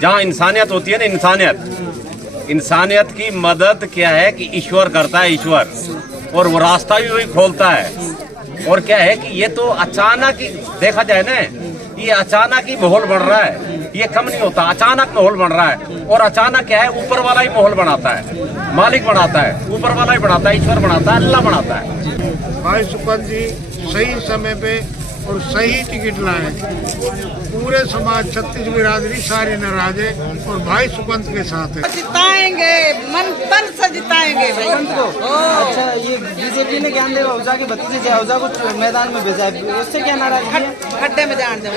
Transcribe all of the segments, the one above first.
जहाँ इंसानियत होती है ना, इंसानियत की मदद क्या है कि ईश्वर करता है, ईश्वर, और वो रास्ता भी वही खोलता है। और क्या है कि ये तो अचानक ही देखा जाए ना, ये अचानक ही माहौल बन रहा है, ये कम नहीं होता, अचानक माहौल बन रहा है। और अचानक क्या है, ऊपर वाला ही माहौल बनाता है, मालिक बनाता है, ऊपर वाला ही बनाता है, ईश्वर बनाता है, अल्लाह बनाता है। भाई सुपंत जी सही समय पे और सही टिकट लाए। पूरे समाज छत्तीस बिरादरी सारे नाराज है और भाई सुपंत के साथ है। जिताएंगे, मन तन से जिताएंगे सुपंत को। अच्छा, ये बीजेपी ने ज्ञान देव आहूजा के भतीजे जय आहूजा को मैदान में भेजा है, उससे क्या नाराजगी है? खड्डे में जान दे।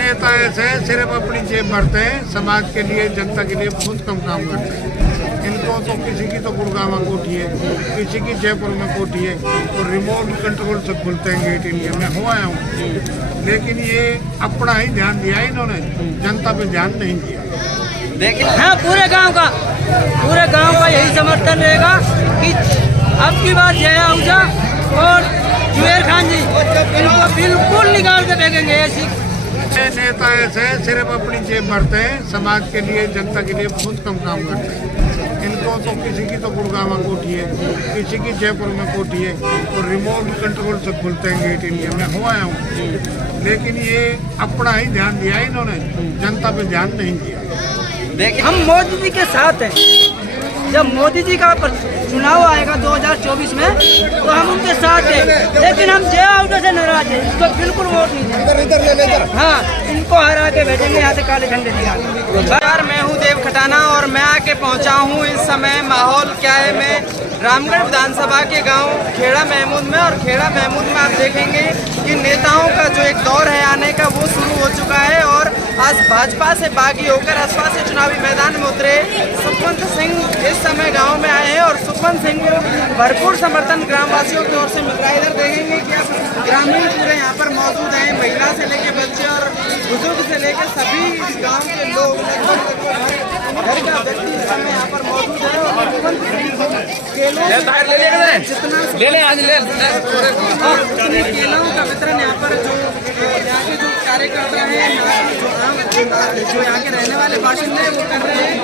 नेता ऐसे हैं सिर्फ अपनी जेब भरते हैं, समाज के लिए, जनता के लिए बहुत कम काम करते हैं। इनको तो किसी की तो गुड़गांव कोठी है, किसी की जयपुर में कोठी है और रिमोट कंट्रोल से खुलते हैं गेट इनके। मैं हो आया हूँ, लेकिन ये अपना ही ध्यान दिया इन्होंने, जनता पे ध्यान नहीं दिया। देखिए हाँ, पूरे गांव का यही समर्थन रहेगा कि अब की बार जय आहूजा और जुबेर खान जी इनको बिल्कुल निकाल के फेंकेंगे। ऐसी नेता ऐसे हैं सिर्फ अपनी जेब भरते हैं, समाज के लिए, जनता के लिए बहुत कम काम करते हैं। इनको तो किसी की तो गुड़गांव कोठी है, किसी की जयपुर में कोठी है और रिमोट कंट्रोल से खुलते हैं गेट इनके। मैं हो आया हूँ, लेकिन ये अपना ही ध्यान दिया इन्होंने, जनता पे ध्यान नहीं दिया। देखिए हम मोदी जी के साथ हैं। जब मोदी जी का चुनाव आएगा 2024 में तो हम उनके साथ हैं, लेकिन हम जय आहूजा से नाराज हैं, इसको बिल्कुल वोट नहीं देंगे। हाँ, इनको हरा के भेजेंगे यहाँ से काले झंडे दिखा। मैं हूँ देव खटाना और मैं आके पहुँचा हूँ। इस समय माहौल क्या है, मैं रामगढ़ विधानसभा के गांव खेड़ा महमूद में, और खेड़ा महमूद में आप देखेंगे कि नेताओं का जो एक दौर है आने का वो शुरू हो चुका है। और आज भाजपा से बागी होकर असपा से चुनावी मैदान में उतरे सुखवंत सिंह इस समय गांव में आए हैं और सुखवंत सिंह को भरपूर समर्थन ग्रामवासियों की ओर से मिल रहा है। इधर देखेंगे कि ग्रामीण पूरे यहाँ पर मौजूद हैं, महिला से लेकर बच्चे और बुजुर्ग से लेकर सभी गाँव के लोग, घर का व्यक्ति इस समय यहाँ पर मौजूद है। और सुखवंत सिंह को केलों का वितरण यहाँ पर यहाँ के जो कार्यकर्ता हैं, जो यहाँ के रहने वाले बाशिंदे हैं वो कर रहे हैं।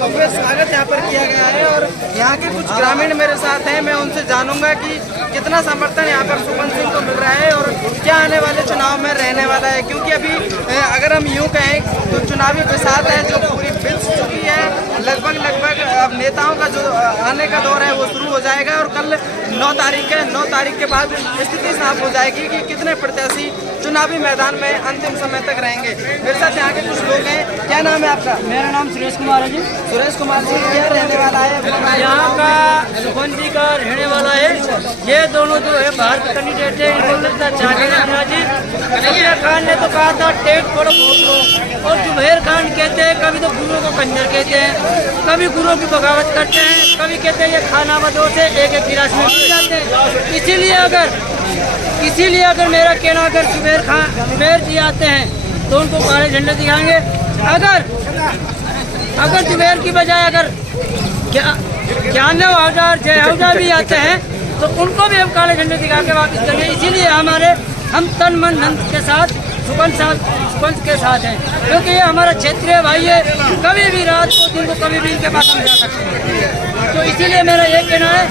भव्य स्वागत यहाँ पर किया गया है और यहाँ के कुछ ग्रामीण मेरे साथ हैं, मैं उनसे जानूंगा कि कितना समर्थन यहाँ पर सुखवंत सिंह को मिल रहा है और क्या आने वाले चुनाव में रहने वाला है। क्योंकि अभी अगर हम यूँ कहें तो चुनावी बरसात है जो पूरी बिल चुकी है, लगभग अब नेताओं का जो आने का दौर है वो शुरू हो जाएगा और कल 9 तारीख के बाद स्थिति साफ हो जाएगी कि कितने प्रत्याशी चुनावी मैदान में अंतिम समय तक रहेंगे। मेरे साथ यहाँ के कुछ लोग हैं। क्या नाम है आपका? मेरा नाम सुरेश कुमार है जी। सुरेश कुमार जी, क्या रहने वाला है? यहाँ का सुखवंत जी का रहने वाला है। ये दोनों जो है बाहर के कैंडिडेट है, इनको लगता है जी। जुबेर खान ने तो कहा था टेट पढ़ो और जुबेर खान कहते हैं कभी तो गुरुओं को कंजर कहते हैं, कभी गुरुओं की बगावत करते हैं, कभी कहते हैं ये खाना बदोश है, एक गिलास में पी जाते हैं। इसीलिए अगर मेरा कहना, अगर जुबेर जी आते हैं तो उनको काले झंडे दिखाएंगे। अगर जुबेर की बजाय अगर ज्ञान आहूजा जय आहूजा भी आते हैं तो उनको भी हम काले झंडे दिखा के वापस करेंगे। इसीलिए हम तन मन धन के साथ सुखवंत के साथ हैं, क्योंकि ये हमारा क्षेत्रीय भाई है। कभी भी रात को दिन को कभी भी इनके पास हम जा सकते हैं। तो इसीलिए मेरा ये कहना है,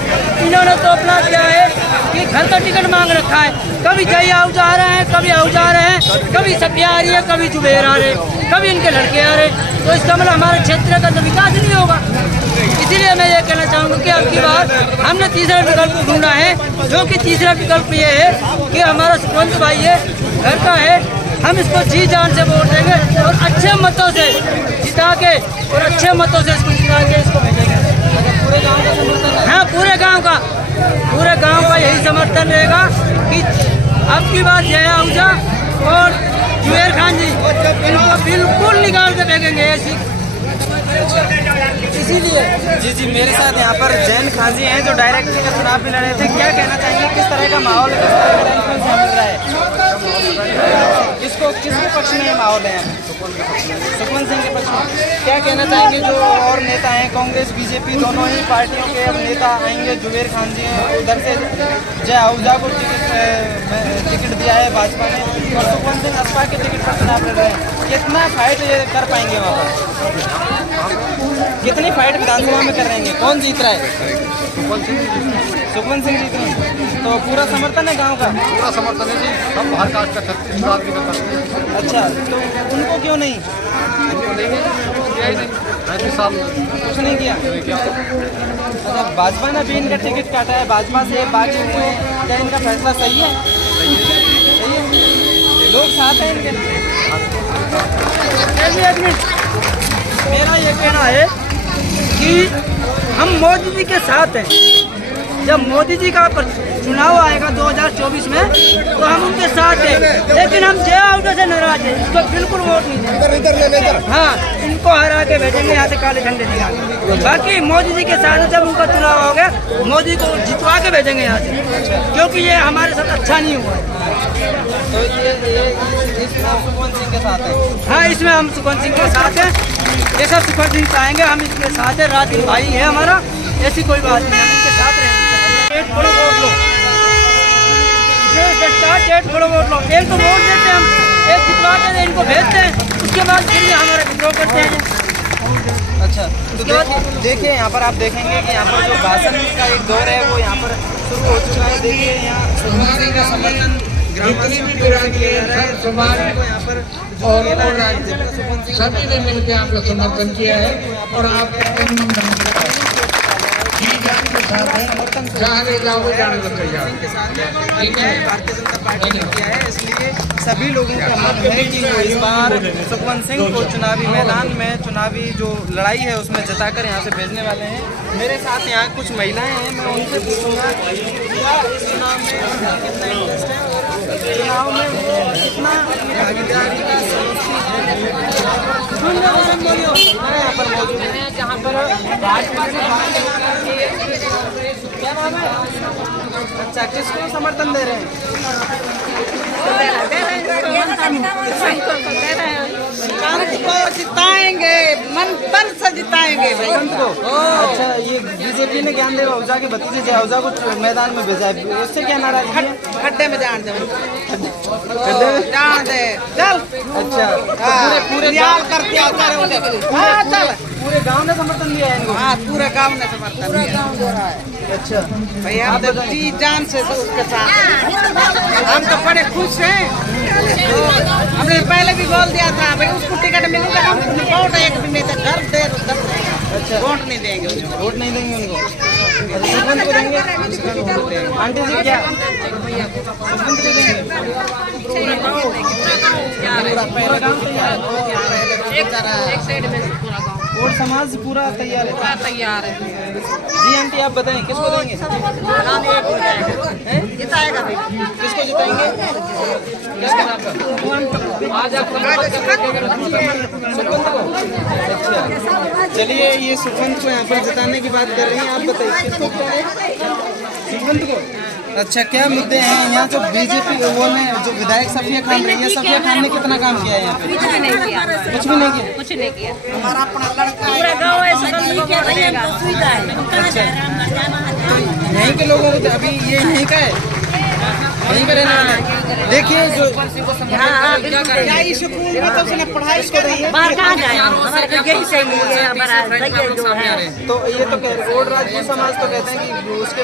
इन्होंने तो अपना क्या है कि घर का टिकट मांग रखा है। कभी जय आहूजा आ रहे हैं, कभी आहूजा आ रहे हैं, कभी सफिया आ रही है, कभी जुबेर आ रहे हैं, कभी इनके लड़के आ रहे हैं। तो इसका मतलब हमारे क्षेत्र का तो विकास नहीं होगा। इसीलिए मैं ये कहना चाहूँगा कि अब की बार हमने तीसरा विकल्प ढूंढा है, जो कि तीसरा विकल्प ये है कि हमारा सुखवंत भाई है, घर का है, हम इसको जी जान से वोट देंगे और अच्छे मतों से जिता के और अच्छे मतों से इसको जिता के इसको भेजेंगे। पूरे गाँव का समर्थन? हाँ, पूरे गांव का यही समर्थन रहेगा कि अब की बार जय आहूजा और जुबेर खान जी इनको बिल्कुल निकाल के फेंकेंगे। ऐसी इसीलिए जी मेरे साथ यहाँ पर जैन खान जी हैं जो डायरेक्टली का चुनाव भी लड़े थे। क्या कहना चाहेंगे, किस तरह का माहौल, किस तरह का इन्फ्लुएंस मिल रहा है? किसके पक्ष में माहौल है? सुखवंत सिंह के पक्ष में। क्या कहना चाहेंगे जो और नेता हैं, कांग्रेस बीजेपी दोनों ही पार्टियों के अब नेता आएंगे? जुबेर खान जी हैं, उधर से जय आहूजा को टिकट दिया है भाजपा ने, और सुखवंत सिंह असपा के टिकट पर चुनाव लड़ रहे हैं। कितना फाइट ये कर पाएंगे वहाँ पर? कितनी फाइट विधानसभा में कर रहे हैं? कौन जीत रहा है? सुखवंत सिंह जीत रहे हैं। तो पूरा समर्थन है गांव का? पूरा समर्थन है जी, सब हर कास्ट का 36 आदमी का करते हैं। अच्छा, तो उनको क्यों नहीं? 35 साल कुछ नहीं किया। अच्छा, भाजपा ने भी इनका टिकट काटा है, भाजपा से बागी हुए हैं, क्या इनका फैसला सही है? सही है, लोग साथ हैं इनके। मेरा ये कहना है कि हम मोदी जी के साथ हैं। जब मोदी जी का चुनाव आएगा 2024 में तो हम उनके साथ हैं, लेकिन हम जय आहूजा से नाराज हैं, इसको बिल्कुल वोट नहीं देंगे। हाँ, इनको हरा के भेजेंगे यहाँ से काले झंडे दिखा के। बाकी मोदी जी के साथ जब उनका चुनाव हो गया, मोदी को जितवा के भेजेंगे यहाँ से, क्योंकि ये हमारे साथ अच्छा नहीं हुआ है। तो ये इसमें आप सुखवंत सिंह के साथ हैं? हाँ, इसमें हम सुखवंत सिंह के साथ हैं। जैसा सुखवंत सिंह चाहेंगे हम इसके साथ हैं। राजू भाई है हमारा, ऐसी कोई बात नहीं, हम इनके साथ रहेंगे। डेट खोलो वोट लो, डेट खोलो वोट लो। एक तो वोट देते हैं हम, एक जितवा के इनको भेजते हैं, उसके बाद फिर भी हमारा विद्रोह करते हैं। अच्छा, तो देखिए यहाँ पर आप देखेंगे कि यहाँ पर जो भाषण का एक दौर है वो यहाँ पर शुरू हो चुका है। देखिए यहाँ सुखवंत सिंह का समर्थन जितनी भी बिरादरी है, समाज और सभी ने मिलकर आपका समर्थन किया है और आपके जाने जाओ जाने लग तैयार। ठीक है, भारतीय जनता पार्टी ने किया है, इसलिए सभी लोगों का मत है कि इस बार सुखवंत सिंह को चुनावी मैदान में चुनावी जो लड़ाई है उसमें जताकर यहाँ से भेजने वाले हैं। मेरे साथ यहाँ कुछ महिलाएं हैं, मैं उनसे पूछूंगा इस चुनाव में उनका कितना इंटरेस्ट है और चुनाव में वो कितना भागीदारी का यहाँ पर मौजूद है, जहाँ पर भाजपा से क्या नाम है? अच्छा, किसको समर्थन दे रहे हैं? को जिताएंगे, मन से जिताएंगे भाई को। अच्छा, ये बीजेपी ने ज्ञानदेव आहूजा के भतीजे जय आहूजा को मैदान में भेजा है, उससे क्या नाराजगी है? खड्डे में जान दे, जान दे चल। अच्छा, पूरे यार करके आता है। हाँ चल, पूरे गांव ने समर्थन दिया है इनको? हाँ, पूरे गांव ने समर्थन, पूरा गांव दे रहा है। अच्छा भैया, हम तो जी जान से उसके साथ हम तो बड़े खुश हैं। हमने पहले भी बोल दिया था भाई उसको टिकट मिलेगा, हम वोट एक भी नहीं दे, घर दे। अच्छा, वोट नहीं देंगे उनको, वोट नहीं देंगे उनको। अच्छा, सुखवंत को देंगे? आंटी जी क्या सुखवंत को देंगे? पूरा गाँव तैयार है और समाज पूरा तैयार है? तैयार है जी आंटी, आप बताएं किसको देंगे? जिताएगा भाई। किसको जिताएंगे? किसका नाम पर? आज आप सुखवंत को? अच्छा, चलिए, ये सुखवंत को यहाँ पर जिताने की बात कर रही हैं, आप बताइए किसको जिताएंगे? सुखवंत को। अच्छा, क्या मुद्दे हैं यहाँ? जो बीजेपी वो ने जो विधायक सफिया खान रही है, सफिया खान ने कितना काम किया है यहाँ पे? कुछ भी नहीं किया, कुछ भी नहीं किया। कुछ नहीं किया। हमारा अपना लड़का पूरा गाँव है, यहीं के लोगों को अभी ये यहीं का है, यहीं का रहने वाला है। देखिए जो स्कूल में तो उसने पढ़ाई इसको देंगे, बाहर कहाँ जाए, हमारे यही सही है हमारा। तो ये तो कह रहे और राजपूत समाज तो कहते हैं कि उसके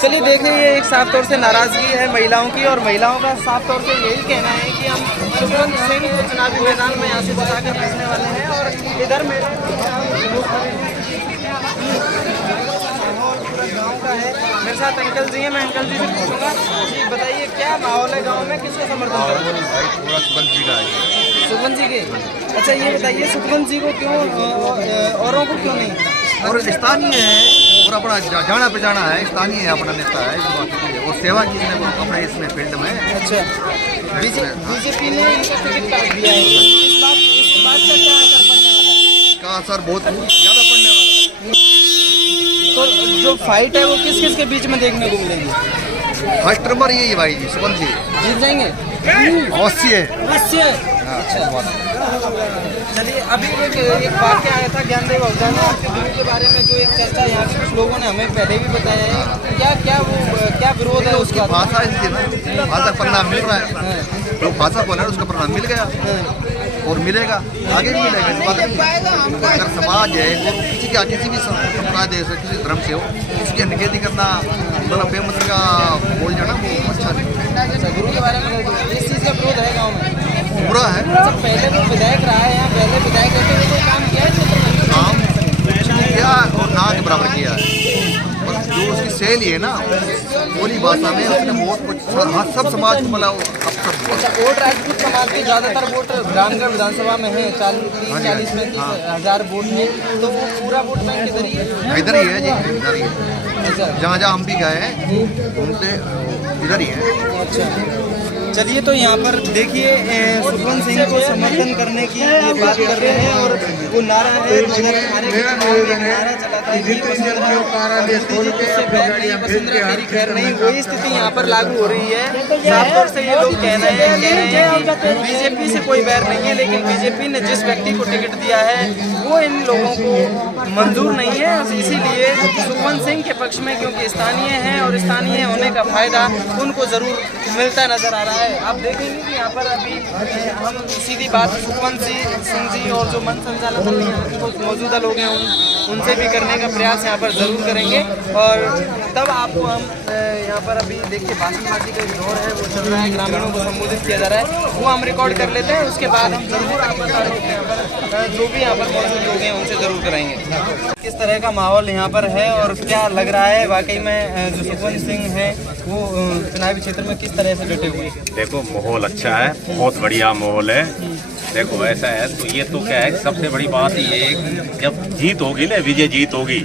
चलिए देखिए, ये एक साफ तौर से नाराजगी है महिलाओं की, और महिलाओं का साफ तौर से यही कहना है कि हम सुखवंत सिंह को चुनावी मैदान में यहाँ से बताकर भेजने वाले हैं। और इधर गाँव का है, मेरे साथ अंकल जी हैं, मैं अंकल जी से पूछूंगा। जी बताइए, क्या माहौल है गाँव में, किसका समर्थन कर रहे हैं? सुखवंत जी के। अच्छा, ये बताइए सुखवंत जी को क्यों, औरों को क्यों नहीं? और स्थानीय है और अपना जाना पहचाना है, स्थानीय है, अपना नेता है और सेवा की अपने इसमें फील्ड में। अच्छा, बीजेपी ने इनको टिकट काट दिया है, इस बात का क्या असर पड़ने वाला है? का असर बहुत ज़्यादा पड़ने वाला है। तो जो फाइट है वो किस किस के बीच में देखने को मिलेगी? फर्स्ट नंबर यही है भाई जी, सुमन जी जीत जाएंगे अवश्य है। अवश्य। अच्छा, चलिए अभी एक वाक्य आया था ज्ञानदेव अहुजा ने आपके गुरु के बारे में, जो एक चर्चा यहाँ के कुछ लोगों ने हमें पहले भी बताया है, क्या विरोध है उसका? भाषा इसकी ना, भाषा परिणाम मिल रहा है, जो भाषा बोला है उसका परिणाम मिल गया और मिलेगा, आगे भी मिलेगा। इस बात में अगर समाज है और किसी भी संप्रदाय से, किसी धर्म से हो, उसकी अनखेती करना, मतलब बेमत का बोल जाना वो अच्छा नहीं। गुरु के बारे में इस चीज़ का विरोध है गाँव में? बुरा है। पहले वो विधायक रहा है यहाँ, पहले विधायक रहते हुए कोई काम किया है? काम कुछ नहीं किया और ना के बराबर किया है, और जो उसकी शैली है ना बोली भाषा में, उसने बहुत कुछ सब समाज को मतलब अच्छा, वोट राजपूत समाज के ज़्यादातर वोट रामगढ़ विधानसभा में है, 40-35 वोट है, तो वो पूरा वोट बैंक किधर ही है? इधर ही है जी, इधर ही है। जहाँ जहाँ हम भी गए हैं घूमते इधर ही है। अच्छा, चलिए तो यहाँ पर देखिए सुखवंत सिंह को समर्थन करने की ये बात कर रहे हैं, और वो नारा है नारा चला था, खैर नहीं, वही स्थिति यहाँ पर लागू हो रही है। साफ तौर से ये लोग कह रहे हैं बीजेपी से कोई बैर नहीं है, लेकिन बीजेपी ने जिस व्यक्ति को टिकट दिया है वो इन लोगों को मंजूर नहीं है, इसीलिए सुखवंत सिंह के पक्ष में, क्योंकि स्थानीय हैं और स्थानीय होने का फायदा उनको जरूर मिलता नजर आ रहा है। आप देखेंगे कि यहाँ पर अभी हम सीधी बात सुखवंत सिंह जी और जो मंच संचालक मौजूदा लोग हैं उनसे भी करने का प्रयास यहाँ पर जरूर करेंगे, और तब आपको हम यहाँ पर अभी देखिए भाषणबाजी का दौर है वो चल रहा है, ग्रामीणों को संबोधित किया जा रहा है, वो हम रिकॉर्ड कर लेते हैं, उसके बाद हम जरूर आप बता देते हैं जो भी यहाँ पर मौजूद लोग हैं उनसे जरूर कराएंगे किस तरह का माहौल यहाँ पर है और क्या लग रहा है वाकई में जो सुखवंत सिंह है वो चुनावी क्षेत्र में किस तरह से डटे हुए हैं। देखो माहौल अच्छा है, बहुत बढ़िया माहौल है। देखो ऐसा है तो ये तो क्या है, सबसे बड़ी बात ये है कि जब जीत होगी ना, विजय जीत होगी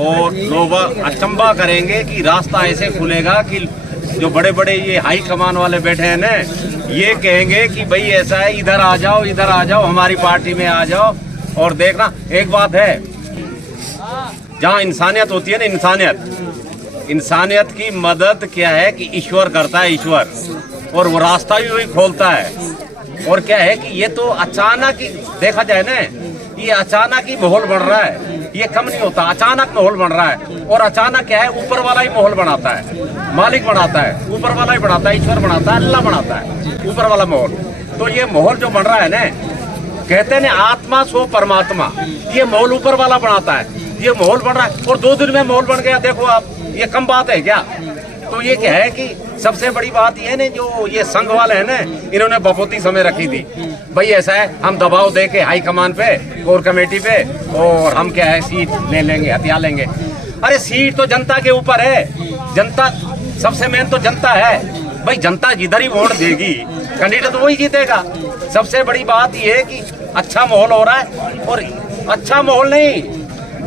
और लोग अचंबा करेंगे कि रास्ता ऐसे खुलेगा कि जो बड़े बड़े ये हाई कमान वाले बैठे हैं ना, ये कहेंगे कि भाई ऐसा है, इधर आ जाओ, हमारी पार्टी में आ जाओ। और देखना एक बात है, जहाँ इंसानियत होती है ना, इंसानियत की मदद क्या है कि ईश्वर करता है, ईश्वर, और वो रास्ता भी वही खोलता है। और क्या है कि ये तो अचानक ही देखा जाए ना, ये अचानक ही माहौल बन रहा है, ये कम नहीं होता, अचानक माहौल बन रहा है। और अचानक क्या है, ऊपर वाला ही माहौल बनाता है, मालिक बनाता है, ऊपर वाला ही बनाता है, ईश्वर बनाता है, अल्लाह बनाता है ऊपर वाला माहौल। तो ये माहौल जो बन रहा है ना, कहते हैं ना आत्मा सो परमात्मा, ये माहौल ऊपर वाला बनाता है, ये माहौल बन रहा है। और 2 दिन में माहौल बन गया, देखो आप, ये कम बात है क्या? तो ये क्या है कि सबसे बड़ी बात ये ना, जो ये संघ वाले हैं ना, इन्होंने बफौती समय रखी थी, भाई ऐसा है हम दबाव दे के हाई कमान पे, कोर कमेटी पे, और हम क्या है सीट ले लेंगे, हथियार लेंगे। अरे सीट तो जनता के ऊपर है, जनता सबसे मेन तो जनता है भाई, जनता जिधर ही वोट देगी कैंडिडेट वही जीतेगा। सबसे बड़ी बात ये है कि अच्छा माहौल हो रहा है, और अच्छा माहौल नहीं,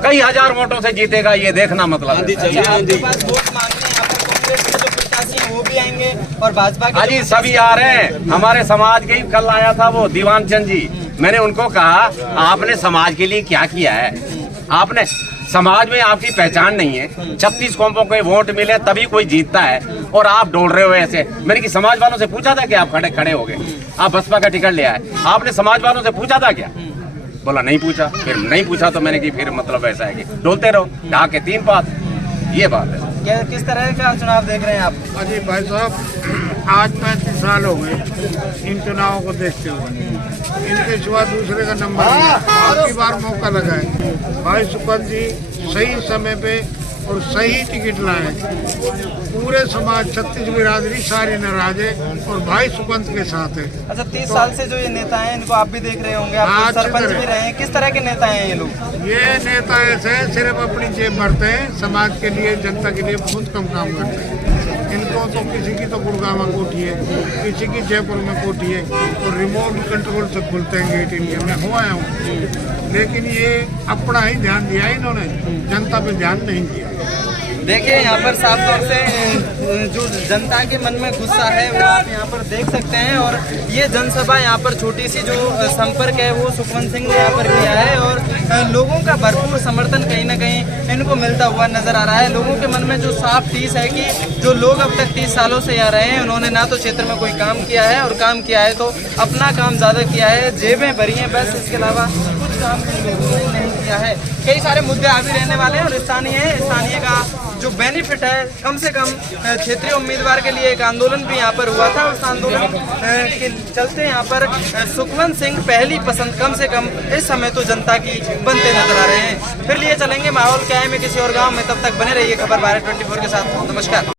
कई हजार वोटों से जीतेगा, ये देखना मतलब है। आपके पास वोट मांगने यहाँ पर कांग्रेस के जो प्रत्याशी हैं वो भी आएंगे और भाजपा के जी सभी आ रहे हैं। हमारे समाज के ही कल आया था वो दीवान चंद जी, मैंने उनको कहा आपने समाज के लिए क्या किया है, आपने समाज में आपकी पहचान नहीं है, 36 कौमों के वोट मिले तभी कोई जीतता है, और आप ढूंढ रहे हो ऐसे। मैंने कि समाज वालों से पूछा था कि आप खड़े हो गए, आप बसपा का टिकट ले आए, आपने समाज वालों से पूछा था क्या? बोला नहीं पूछा। फिर नहीं पूछा तो मैंने कि फिर मतलब ऐसा है कि डोलते रहो, ढा के 3 बात, ये बात है। क्या किस तरह का चुनाव देख रहे हैं आप? अजी भाई साहब, आज 35 साल हो गए इन चुनावों को देखते हुए, इनके सिवा दूसरे का नंबर नहीं। आपकी बार मौका लगा है, भाई सुखवंत जी सही समय पे और सही टिकट लाए। पूरे समाज 36 बिरादरी सारी नाराज है और भाई सुखवंत के साथ है। अच्छा, 30 साल से जो ये नेता हैं इनको आप भी देख रहे होंगे, आप सरपंच भी रहे हैं, किस तरह के नेता हैं ये लोग? ये नेता ऐसे हैं सिर्फ अपनी जेब भरते हैं, समाज के लिए जनता के लिए बहुत कम काम करते हैं। इनको तो किसी की तो गुड़गांव में कोठी है, किसी की जयपुर में कोठी है, और रिमोट कंट्रोल से खुलते हैं गेट इनके। मैं हो आया हूँ, लेकिन ये अपना ही ध्यान दिया इन्होंने, जनता पे ध्यान नहीं दिया। देखिए यहाँ पर साफ तौर से जो जनता के मन में गुस्सा है वो आप यहाँ पर देख सकते हैं। और ये जनसभा यहाँ पर छोटी सी जो संपर्क है वो सुखवंत सिंह ने यहाँ पर किया है और लोगों का भरपूर समर्थन कहीं ना कहीं इनको मिलता हुआ नजर आ रहा है। लोगों के मन में जो साफ टीस है कि जो लोग अब तक 30 सालों से यहाँ रहे हैं उन्होंने ना तो क्षेत्र में कोई काम किया है और काम किया है तो अपना काम ज़्यादा किया है, जेबें भरी हैं बस, इसके अलावा कुछ काम इन लोगों ने नहीं किया है। कई सारे मुद्दे आ भी रहने वाले हैं और स्थानीय का जो बेनिफिट है कम से कम क्षेत्रीय उम्मीदवार के लिए एक आंदोलन भी यहाँ पर हुआ था। उस आंदोलन के चलते यहाँ पर सुखवंत सिंह पहली पसंद कम से कम इस समय तो जनता की बनते नजर आ रहे हैं। फिर लिए चलेंगे माहौल क्या है में किसी और गांव में, तब तक बने रहिए खबर भारत 24 के साथ। नमस्कार।